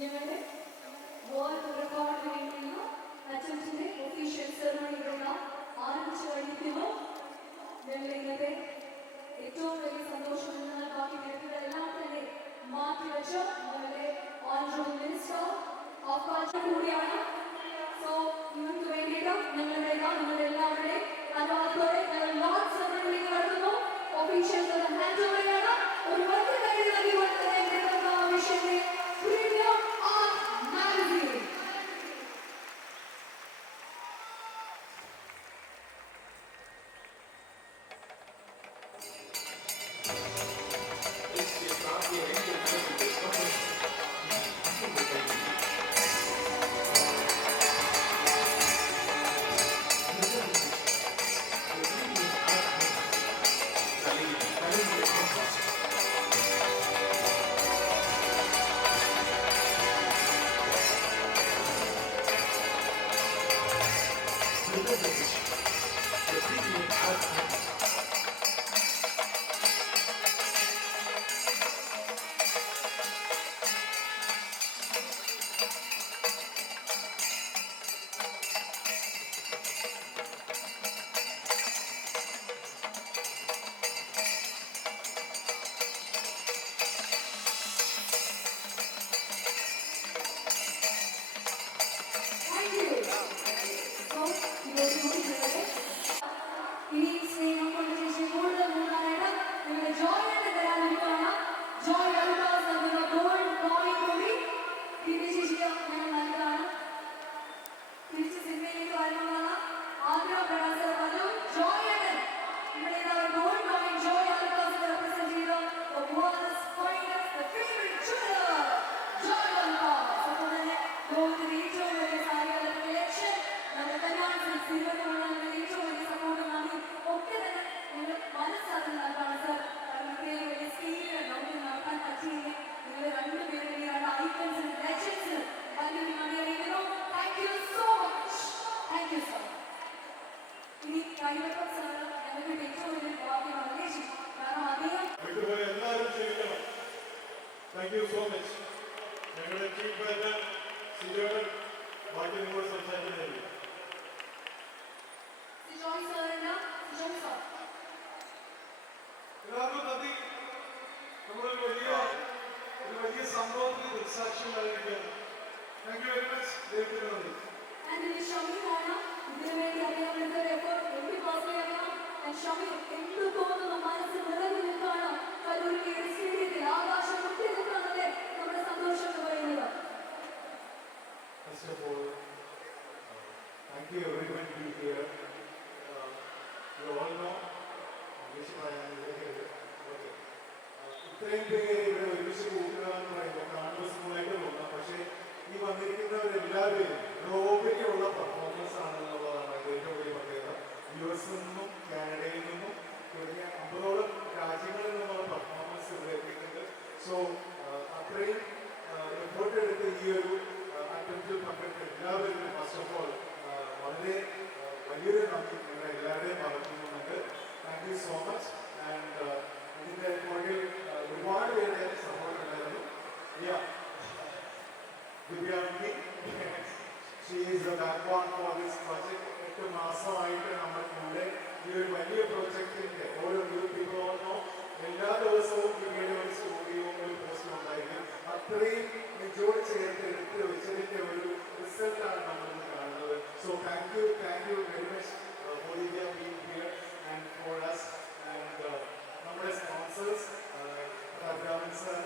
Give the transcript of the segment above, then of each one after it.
ഞങ്ങളുടെ വേൾഡ് റെക്കോർഡിന് വേണ്ടിയുള്ള അറ്റംപ്റ്റിന്റെ official ceremony ഇവിടെ ആരംഭിച്ചു കഴിഞ്ഞിരിക്കുന്നു. ഞങ്ങളുടെ ഇന്നത്തെ ഏറ്റവും വലിയ സന്തോഷം എന്നാൽ ബാക്കി തിരക്കുകളെല്ലാം തന്നെ മാറ്റിവെച്ച് ഞങ്ങളുടെ ഓണറബിൾ മിനിസ്റ്റർ ഓഫ് കൾച്ചർ കൂടിയാണ്. സോ നിങ്ങൾക്ക് വേണ്ടിയിട്ട് നിങ്ങളുടെ എല്ലാവരുടെയും അനുവാദത്തോടെ ഞങ്ങൾ ലോർഡ് സെറമണിയിലേക്ക് കടന്നു. ഒഫീഷ്യൽസ് ഹാൻഡ് ഓവർ ചെയ്യാണ്. ഒരു വലിയ കൈ നൽകിക്കൊണ്ട് തന്നെ വിഷയത്തെ പ്രീമിയം ആർട്ട് മാഗസിൻ ഇനി സ്നേഹം കൊണ്ട് ചേച്ചി കൂടുതൽ മൂന്നാനായിട്ട് നിങ്ങളുടെ ജോയിനായിട്ട് തരാനിരിക്കുകയാണ്. ജോയ് അൽബാസ് നൽകുന്ന ഗോൾഡ് കോയിൻ കൂടി ചേച്ചിക്ക് ഞങ്ങൾ നൽകുകയാണ്. തിരിച്ച് സിനിമയിലേക്ക് വരണമെന്നാണ് ആഗ്രഹപ്പെടാൻ പറഞ്ഞു. ജോയേട്ടൻ ഇവിടെ ഗോൾഡ് കോയിൻ ജോയ് അൽബാസ് റെപ്രസെന്റ് ചെയ്ത world's finest favourite jeweller Joy അൽബാസ്. അപ്പോൾ തന്നെ ലോകത്തിലെ ഏറ്റവും വലിയ സാരികളുടെ കളക്ഷൻ നമ്മുടെ കല്യാണത്തിന് സിനിമകളുള്ള ഏറ്റവും വലിയ സപ്പോർട്ടും നന്ദി ഒക്കെ തന്നെ നിങ്ങൾ മനസ്സിലാക്കി നൽകാണ് സർ. കാരണം ഇത്രയും വലിയ സ്കെയിലിൽ നമുക്ക് നടത്താൻ പറ്റിയെങ്കിൽ നിങ്ങൾ രണ്ടുപേരുടെയും ഐക്കൺസിന് ലെജൻസിന് വലിയൊരു നന്ദി അറിയിക്കുന്നു. Thank you so much. Thank you sir. ഇനി കൈവപ്പം സാർ ഞങ്ങൾക്ക് ഏറ്റവും വലിയ ഭാഗ്യമാണ് ചേച്ചി. കാരണം അദ്ദേഹം എല്ലാവരും ക്ഷമിക്കണം. Thank you so much. ഞങ്ങളുടെ ചീഫ് സിജോട്ടൻ ബാക്കി നിങ്ങളോട് സംസാരിക്കുന്നില്ല. എല്ലാവർക്കും നന്ദി. നമ്മളൊരു വലിയ സംഭവത്തിന് ദൃക്സാക്ഷ്യം നൽകിയിരിക്കുകയാണ്. Thank you very much. ദൈവത്തിന് നന്ദി. എന്ത് തോന്നുന്നു മനസ്സിൽ നിറഞ്ഞു നിൽക്കാണ് കല്ലൂരിയുടെ സ്റ്റേഡിയത്തിൽ ആകാശം മുട്ടി നിൽക്കാണല്ലേ നമ്മുടെ സന്തോഷം എന്ന് പറയുന്നത്. First of all, thank you everyone being here. You all know, ഇത്രയും പേര് ഇവിടെ ഒരുമിച്ച് കൂടുക എന്ന് പറയുമ്പോൾ കാണുമ്പോൾ സ്കൂളായിട്ട് തോന്നാം. പക്ഷേ ഈ വന്നിരിക്കുന്നവരെല്ലാവരും ഗ്ലോബലിയുള്ള പെർഫോമൻസ് ആണെന്നുള്ളതാണ് ഏറ്റവും വലിയ പ്രത്യേകത. US നിന്നും കാനഡയിൽ നിന്നും തുടങ്ങിയ 50ഓളം രാജ്യങ്ങളിൽ നിന്നുള്ള പെർഫോമൻസ് ഇവിടെ എത്തിയിട്ടുണ്ട്. സോ അത്രയും എഫേർട്ട് എടുത്ത് ഈ ഒരു അറ്റംപ്റ്റിൽ പങ്കെടുത്ത എല്ലാവരും ഫസ്റ്റ് ഓഫ് ഓൾ വളരെ വലിയൊരു നന്ദി നിങ്ങളുടെ എല്ലാവരുടെയും പറഞ്ഞുകൊണ്ട് thank you so much. And ഇതിൻ്റെ പുറകിൽ ഒരുപാട് പേരുടെ സപ്പോർട്ട് ഉണ്ടായിരുന്നു. Divyangi she is the backbone for this project. 8 മാസമായിട്ട് നമ്മൾ കൂടെ ഈ ഒരു വലിയ പ്രോജക്റ്റിൻ്റെ ഓരോ ഗ്രൂപ്പിനോ എല്ലാ ദിവസവും ദിവ്യയുടെ ഒരു സ്റ്റോറിയോ ഒരു പോസ്റ്റും ഉണ്ടായിരിക്കും. അത്രയും നെഞ്ചോട് ചേർത്ത് എടുത്ത് വെച്ചതിൻ്റെ ഒരു റിസൾട്ടാണ് നമ്മളിന്ന് കാണുന്നത്. So thank you very much for Divya being here and for us. And നമ്മുടെ സ്പോൺസേഴ്സ് രാമൻ സർ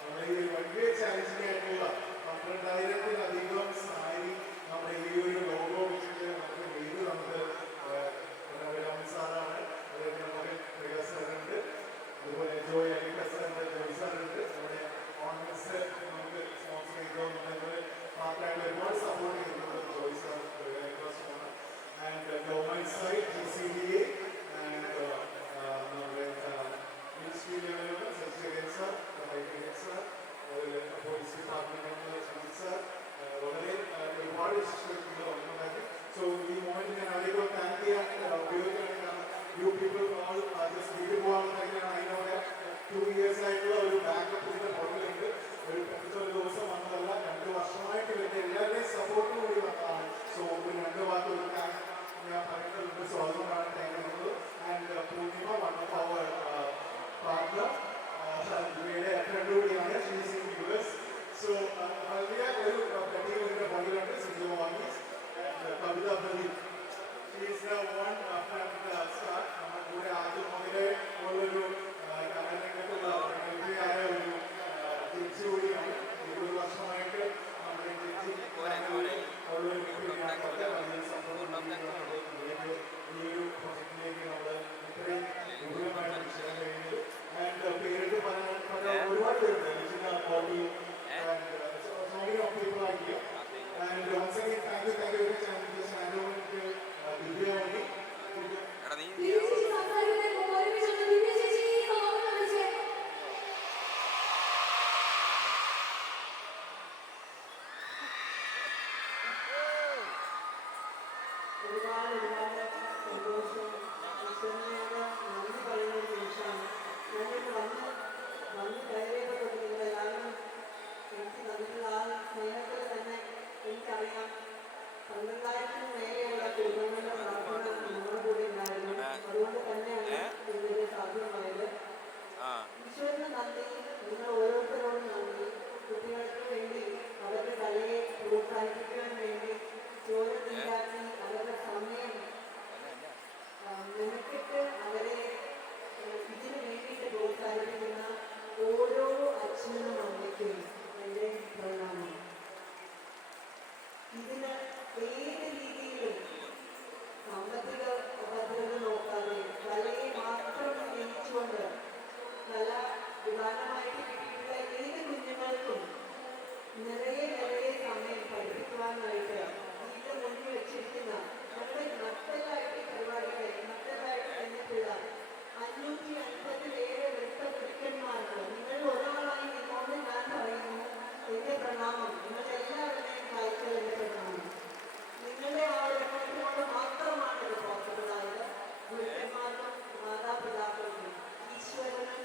നമ്മുടെ ഈ വലിയ ചാലഞ്ചിങ് ആയിട്ടുള്ള 12,000-ലധികം സാരി നമ്മുടെ ഈ ഒരു ലോഗോ വെച്ചിട്ട് ഒരുപാട് സന്തോഷം ഈശ്വരനോട് നന്ദി പറയുന്ന ഒരു നിമിഷമാണ്. ഞാനിവിടെ വന്ന് കയറിയപ്പോൾ തൊട്ട് നിങ്ങളെല്ലാവരും എനിക്ക് തന്നിട്ടുള്ള ആ സ്നേഹത്തിൽ തന്നെ എനിക്കറിയാം 12,000 മേലെയുള്ള കുടുംബങ്ങളുടെ പ്രാർത്ഥന നമ്മുടെ കൂടെ ഉണ്ടായിരുന്നു. അതുകൊണ്ട് തന്നെയാണ് ഇന്നത് സാധ്യമായത്. ഈശ്വരന് നന്ദി, നിങ്ങൾ ഓരോരുത്തരോടും നന്ദി. കുട്ടികൾക്ക് വേണ്ടി അവരുടെ കലയെ പ്രോത്സാഹിപ്പിക്കുവാൻ വേണ്ടി ചോര നീരാക്കി അവരുടെ സമയം മെനക്കെട്ട് അവരെ ഇതിനു വേണ്ടിയിട്ട് പ്രോത്സാഹിപ്പിക്കുന്ന ഓരോ അച്ഛനും അമ്മയ്ക്കും എൻ്റെ പ്രണാമം. ഇതിന് ഏത് രീതിയിലും സാമ്പത്തിക ഭദ്രത നോക്കാതെ കലയെ മാത്രം സ്നേഹിച്ചുകൊണ്ട് കല വിധാനമായിട്ട് കിട്ടിയിട്ടുള്ള ഏത് കുഞ്ഞുങ്ങൾക്കും നിറയെ സമയം പഠിപ്പിക്കുവാനായിട്ട് വീട്ടിൽ മുന്നിൽ വെച്ചിരിക്കുന്ന നമ്മുടെ നട്ടലായിട്ട് പരിപാടികൾ നട്ടലായിട്ട് തന്നിട്ടുള്ള 550-ലേറെ വൃത്തപുരുക്കന്മാർക്ക് നിങ്ങൾ ഒരാളായി നിന്നോണ്ട് ഞാൻ പറയുന്നു എൻ്റെ പ്രണാമം. നിങ്ങളെല്ലാവരുടെയും കാഴ്ചകൾ എൻ്റെ പ്രണാമം. നിങ്ങളുടെ ആ ഒരു എഫർട്ടിനോട് മാത്രമാണ് ഇത് പോസിബിളായത്. ഗുരുക്കന്മാർക്കും മാതാപിതാക്കൾക്കും ഈശ്വരനും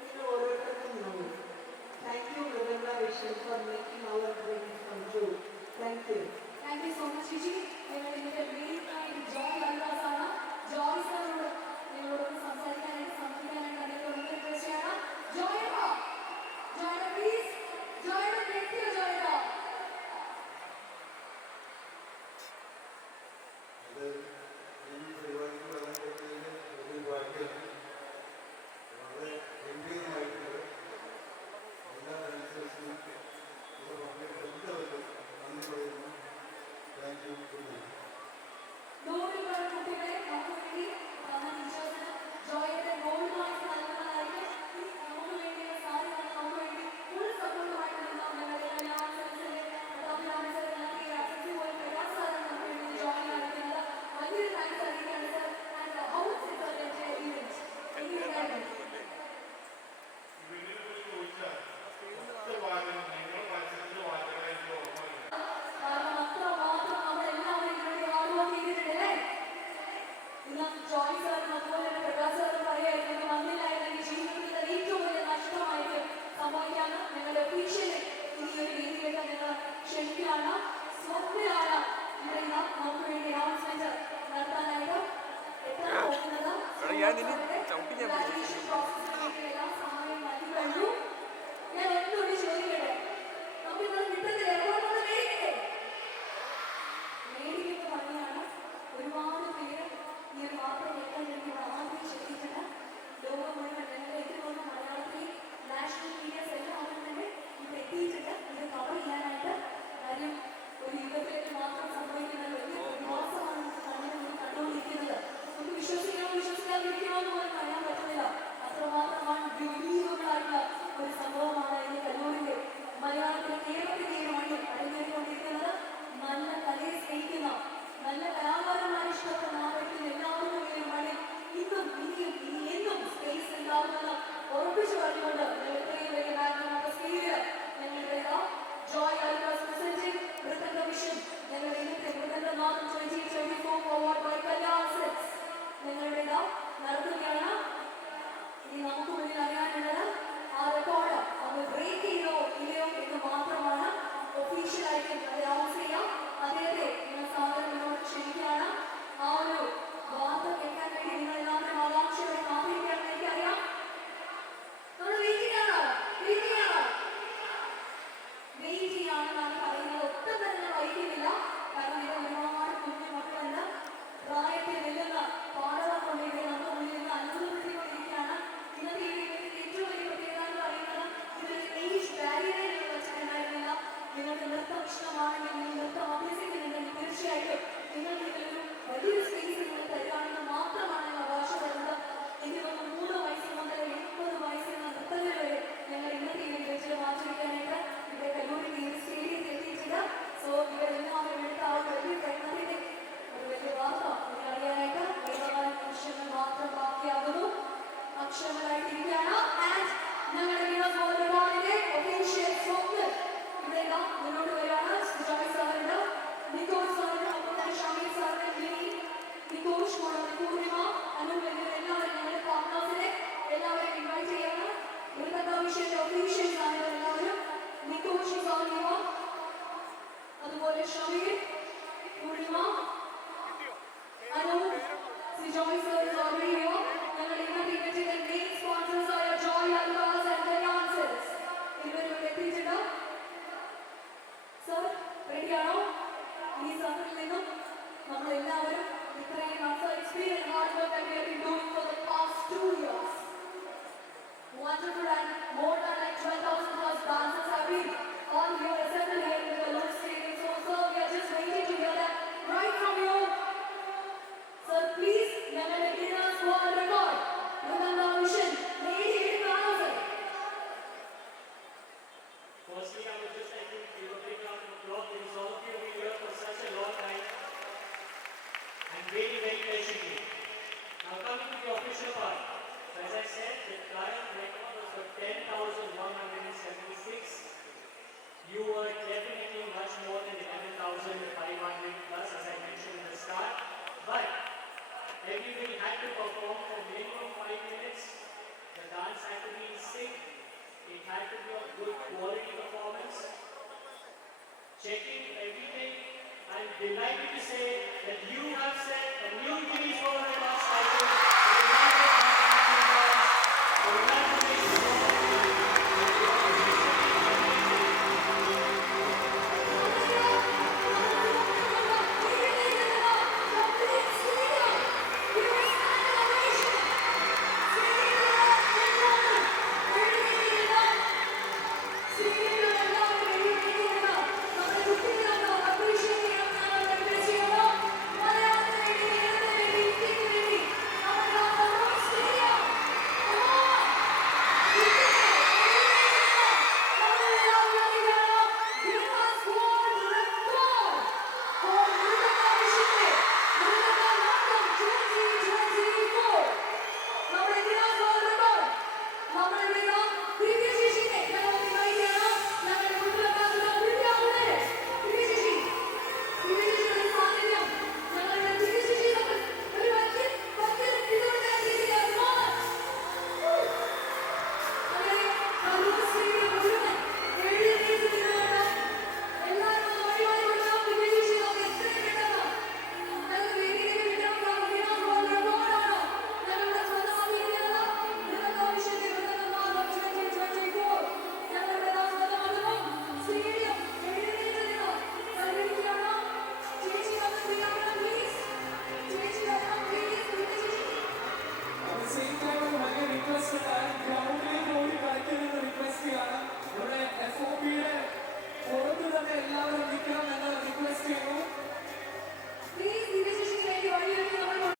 നിങ്ങൾ ഓരോരുത്തർക്കും നന്ദി. Thank you, Ravindra Vishnu, for making our dreams come true. Thank you. Thank you so much, Gigi. ഞങ്ങൾ ഇതിന്റെ മെയിൻ ആയിട്ട് ജോയ് അൽവാസ് ആണ്. ജോയ് സാറിനോട് നിങ്ങളോട് സംസാരിക്കാനായിട്ട് സംസാരിക്കാനായിട്ട് അദ്ദേഹത്തോട് റിക്വസ്റ്റ് ചെയ്യണം. ജോയ് പ്ലീസ്, ജോയുടെ വ്യക്തിയോ ജോയ് ഇത് ഈ പരിപാടിക്ക് വരാൻ പറ്റിയതിന് ഒരു ഭാഗ്യമാണ്. വളരെ ഗംഭീരമായിട്ടുള്ളത് എല്ലാ അനുസരിച്ചും ഇത് പങ്കെടുത്ത നന്ദി പറയുന്നു. Thank you. നൂറിൽ പല കുട്ടികളെ നമുക്ക് വേണ്ടി തന്ന ടീച്ചേഴ്സിന് ജോയുടെ ഗോൾഡ് മാർക്ക് നൽകുന്നതായിരിക്കും. നമുക്ക് വേണ്ടിയുള്ള സാധ്യത നമുക്ക് വേണ്ടി ഫുൾ സപ്പോർട്ടുമായിട്ട് നിന്നാം. ഞങ്ങളുടെ കല്യാണത്തിന് നമുക്ക് വേണ്ടി ജോയിൻ നടത്തുന്നത് വലിയൊരു താങ്ക്സ് അറിയിക്കുകയാണ് സർ. ആൻഡ് ഹൗസ് ഇവന്റ് എങ്ങനെയുണ്ടായിരുന്നു? കാരണം അത്രമാത്രം നമ്മളെല്ലാവരും ഇതിനുവേണ്ടി ഹാർഡ് വർക്ക് ചെയ്തിട്ടുണ്ടല്ലേ? ഇന്ന് ജോയ് സാറും അതുപോലെ തന്നെ പ്രകാശ് സാറും പറയായിരുന്നു വന്നില്ലായിരുന്നെങ്കിൽ ജീവിതത്തിൽ ഏറ്റവും വലിയ നഷ്ടമായിട്ട് സംഭവിക്കാണ്. ഞങ്ങളുടെ ഒഫീഷ്യലി ഈ ഒരു രീതിയിലേക്ക് ഞങ്ങൾ ക്ഷണിക്കുകയാണ്. സ്വപ്നയാണ് ഇവിടെ ഇന്ന് നമുക്ക് വേണ്ടി അനൗൺസ്മെന്റ് നടത്താനായിട്ട് എത്താൻ പോകുന്നത്. ഗ്രാജുവേഷൻ പ്രോസസ്സിന് വേണ്ടിയെല്ലാം സമയം നൽകി കഴിഞ്ഞു. ഞാൻ ഒന്നുകൂടി ചോദിക്കട്ടെ, നമുക്ക് ഇന്നത് കിട്ടുന്നില്ല, എവിടെ മേടിക്കട്ടെ? മേടിക്കുന്ന പണിയാണ്. ഒരുപാട് പേര് ഈ ഒരു വാർത്ത കേൾക്കാൻ വേണ്ടി ആദ്യം ക്ഷണിച്ചിട്ടുണ്ട്. ലോകം മുഴുവൻ ഞങ്ങളുടെ എത്തിക്കൊണ്ട മലയാളത്തിൽ നാഷണൽ മീഡിയസ് എല്ലാവരും തന്നെ ഇവിടെ എത്തിയിട്ടുണ്ട് ഇത് കവർ ചെയ്യാനായിട്ട്. കാര്യം ഒരു യുഗത്തിലേക്ക് മാത്രം സംഭവിക്കുന്ന വലിയ പ്രതിഭാസമാണ് നമുക്ക് കണ്ടുകൊണ്ടിരിക്കുന്നത്. നമുക്ക് വിശ്വസിക്കാതിരിക്കണോ എന്ന് പോലും പറയാൻ പറ്റുന്നില്ല. Anu, see Joy sir is already here. ഞങ്ങൾ ഇന്നത്തെ ഇവന്റിന്റെ മെയിൻ സ്പോൺസേഴ്സ് ആയ ജോയ് അൽബാസ് ആൻഡ് ഫിനാൻസസ് ഇവരിവിടെ എത്തിയിട്ടുണ്ട്. സർ റെഡിയാണോ? ഈ സർക്കിളിൽ നിന്നും നമ്മൾ എല്ലാവരും ഇത്രയും experience hard work that we have been doing for the past 2 years. Wonderful and more than like 12,000 plus dancers have been all here assembled here in the Louvre Stadium. So sir, we are just waiting to hear that right from you. Sir, please, ഞങ്ങളുടെ Guinness World Record. Remember our mission. നേടിയെടുക്കാനാണ്. Firstly, I would just like to give a big round of applause because all of you have been here for such a long time and very, very patiently. Now coming to the official part. So as I said, the current record was for 10,176. You were definitely much more than 11,500 plus, as I mentioned in the start. But everybody had to perform for minimum 5 minutes. The dance had to be in sync. It had to be a good quality performance. Checking everything, I'm delighted to say that you have set